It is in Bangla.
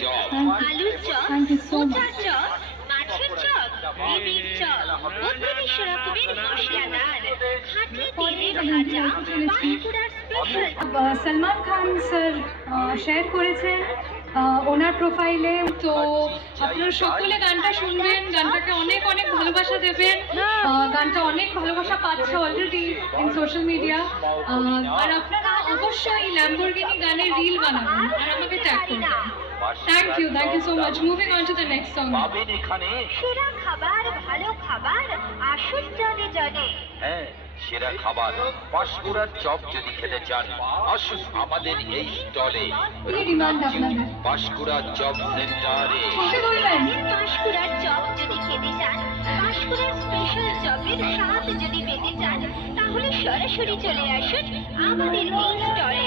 চপ, আলুর চপ, Thank you so মোচার much. চপ, মাছের চপ, ডিমের চপ, 32 রকমের মশলাদার, খাঁটি তেলে ভাজা, পাঁশকুড়ার special. Salman Khan sir share করেছেন ওনার প্রোফাইলে, তো আপনারা সকলে গানটা শুনবেন, গানটাকে অনেক অনেক ভালোবাসা দেবেন। গানটা অনেক ভালোবাসা পাচ্ছে অলরেডি ইন সোশ্যাল মিডিয়া। আর আপনারা অবশ্যই ল্যাম্বরগিনি গানের রিল বানাবেন আর আমাকে ট্যাগ করবেন। Thank you so much. Moving on to the next song. পাবেন এখানে সেরা খাবার, ভালো খাবার, আসুন জনে জনে। হ্যাঁ, সেরা খাবার পাঁশকুড়ার চপ যদি খেতে চান আসুন আমাদের এই স্টলে। কি ডিমান্ড আপনাদের? পাঁশকুড়া চপ সেন্টারে। কি বলবেন? পাঁশকুড়ার চপ যদি খেতে চান, পাঁশকুড়ার স্পেশাল চপের স্বাদ যদি পেতে চান, তাহলে সরাসরি চলে আসুন আমাদের এই স্টলে।